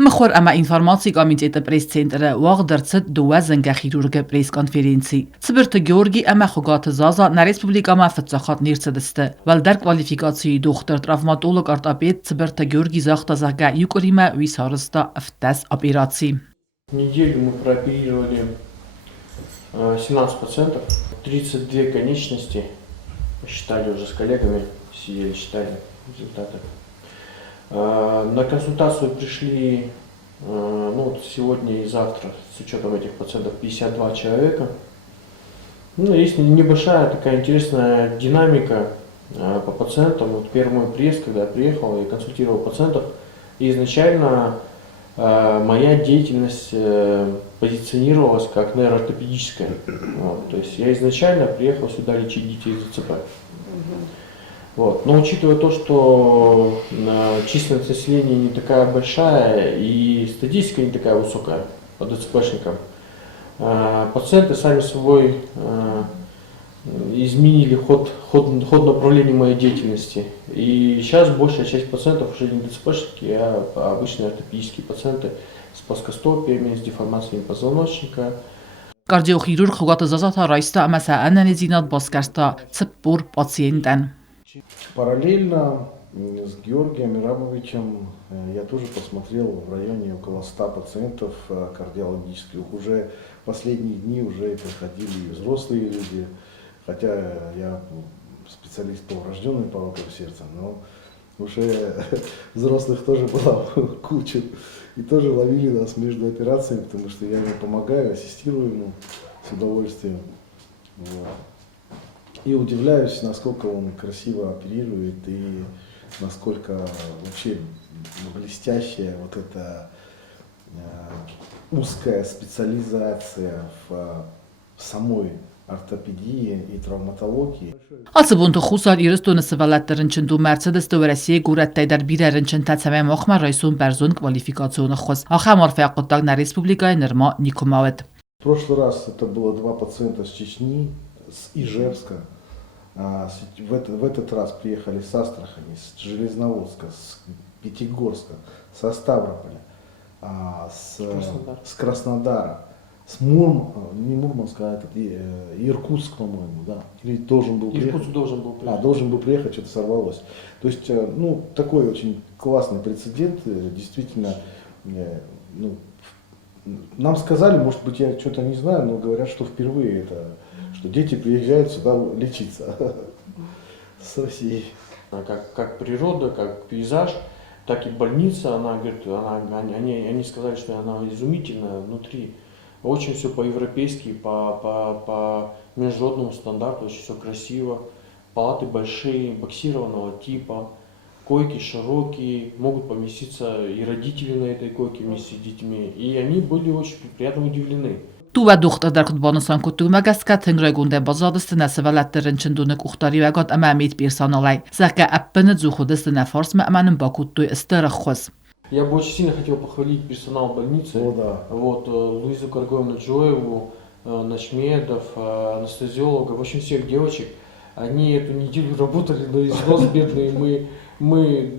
مخور اما انفرماتسي قامت بريس سنتر واغدرت دوازنگ خيرورگ بريس كونفرنسي تبرت جورجي اما خوغات زازا نا ريسبوبليكا ما فتزاخات نيرسدست والدر كواليفيكاسيي دوختر تравматолог ортопед تبرت جورجي زاختا زاغا يوكوريما ويسارستا افتاس операции. Неделю мы прооперировали 17 пациентов, 32 конечности, посчитали уже с коллегами, сидели, считали результаты. На консультацию пришли сегодня и завтра, с учетом этих пациентов, 52 человека. Есть небольшая такая интересная динамика по пациентам. Вот первый мой приезд, когда я приехал и консультировал пациентов, и изначально моя деятельность позиционировалась как нейроортопедическая. То есть я изначально приехал сюда лечить детей с ДЦП. Но учитывая то, что численность населения не такая большая и статистика не такая высокая по ДЦПшникам, пациенты сами собой изменили ход направления моей деятельности. И сейчас большая часть пациентов уже не ДЦПшники, а обычные ортопедические пациенты с плоскостопиями, с деформациями позвоночника. Кардиохирург Хугата Зазата Райста Амаса Незинат Баскарста Цеппур пациентен. Параллельно с Георгием Мирамовичем я тоже посмотрел в районе около 100 пациентов кардиологических. Уже последние дни уже приходили и взрослые люди, хотя я специалист по врожденным порокам сердца, но уже взрослых тоже была куча. И тоже ловили нас между операциями, потому что я ему помогаю, ассистирую ему с удовольствием. И удивляюсь, насколько он красиво оперирует и насколько вообще блестящая вот эта узкая специализация в самой ортопедии и травматологии. Ацбунт خصوصا ایرستون سوالت درنچن دو مرسدس دو رسیه گورت تایدر بیره رنچن تسمه مخمر رایسون برزون квалификацион خص. آخر مرفع قطاق на республика нерма Никумавет. В прошлый раз это было 2 пациента с Чечни, с Ижевска. В этот раз приехали с Астрахани, с Железноводска, с Пятигорска, со Ставрополя, с Краснодара, с не Мурманска, а Иркутск, по-моему, да. Или должен был приехать. Иркутск должен был приехать. Должен был приехать, что-то сорвалось. То есть, такой очень классный прецедент, действительно, нам сказали, может быть, я что-то не знаю, но говорят, что впервые это, что дети приезжают сюда лечиться с России. Как природа, как пейзаж, так и больница, она говорит, они сказали, что она изумительная внутри. Очень все по-европейски, по международному стандарту, очень все красиво. Палаты большие, боксированного типа, койки широкие, могут поместиться и родители на этой койке вместе с детьми. И они были очень приятно удивлены. تو و دختر در کدبانستان کتو مگس که تنگره گونده بازادست نسولت درنچن دونه کختاری و گاد امامید پیرسانالی زکه اپنت زو خودست نفارس مأمنم با کتو استرخوز. Я бы очень сильно хотел похвалить персонал больницы. Луизу Каргоевну Джоеву, Начмедов, анестезиолога, в общем всех девочек. Они эту неделю работали на износ бедные. Мы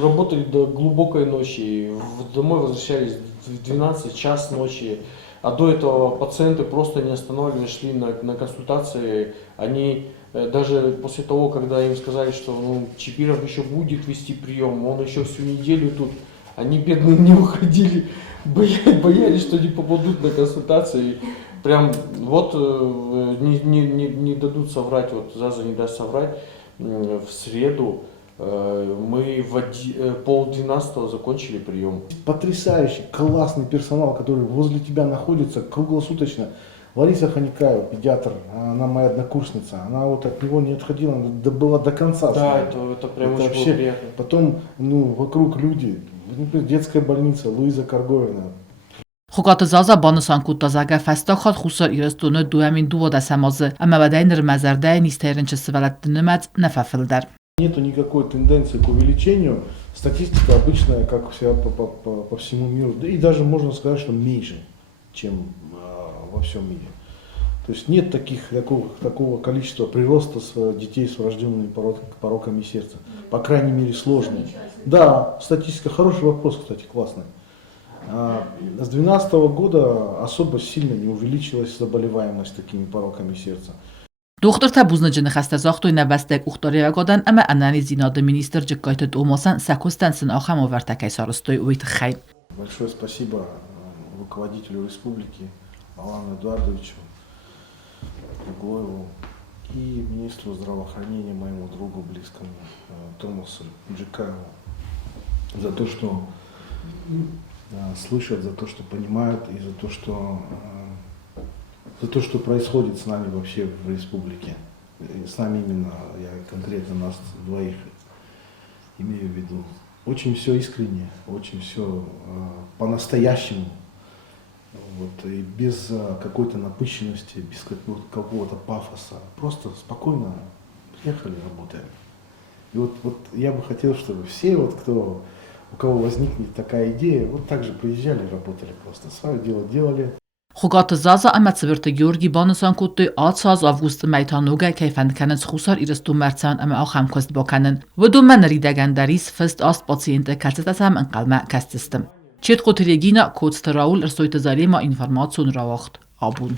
работали до глубокой ночи. Домой возвращались в 12 час ночи. А до этого пациенты просто не останавливались, шли на консультации. Они даже после того, когда им сказали, что Чипиров еще будет вести прием, он еще всю неделю тут, они бедные не уходили, боялись, что не попадут на консультации. Прям не дадут соврать, Заза не даст соврать. В среду мы в 11:30 закончили прием. Потрясающий, классный персонал, который возле тебя находится круглосуточно. Лариса Ханикаева, педиатр, она моя однокурсница, она от него не отходила, она была до конца. Да, это прям очень вообще приятно. Потом, вокруг люди, детская больница, Луиза Каргоевна. خوکات زازا بانسان کوتا زاگه فستا خاد خوصار ایرستونه دوامین دو ودا سمازه اما بدای نرمزرده نیستیرن چه سوالت نمت نففل در. Нету никакой тенденции к увеличению. Статистика обычная, как вся по всему миру. Да и даже можно сказать, что меньше, чем во всем мире. То есть нет такого количества прироста детей с врожденными пороками сердца. По крайней мере, сложные. Да, статистика. Хороший вопрос, кстати, классный. С 2012 года особо сильно не увеличилась заболеваемость такими пороками сердца. Դուխտորთა բուզնջնը խաստազախտույնը վաստեք ուխտորիագոդան əmə անանիզին adı minister ջկայտը դոմոսան սակոստանսın axam overtakay sarıstoy uytxay. Большое спасибо руководителю республики Алану Эдуардовичу Углоеву и министру здравоохранения, моему другу близкому Томасу Джикаеву за то, что слышат, за то, что понимают и за то, что происходит с нами вообще в республике. И с нами именно, я конкретно нас двоих имею в виду. Очень все искренне, очень все по-настоящему. Вот, и без какой-то напыщенности, без какого-то пафоса. Просто спокойно приехали, работаем. И вот я бы хотел, чтобы все, у кого возникнет такая идея, вот так же приезжали, работали просто. Свое дело делали. Խուգատը զազա ամացվիրտը Գյորգի բանասան կուտի ացած ավգուստը մայթանուգա կայֆանդ կանած խուսար իրստու մերցան ամա ախամ կոստ բոկանն վդում նրիդագանդարիս ֆստ աստ պացիենտը կացտասամ ընկալմա կաստստım. Չետ խոթիրեգինա կոց տրաուլ ըրսոյտը զարեմա ինվարմացիոն ռավախտ աբուն.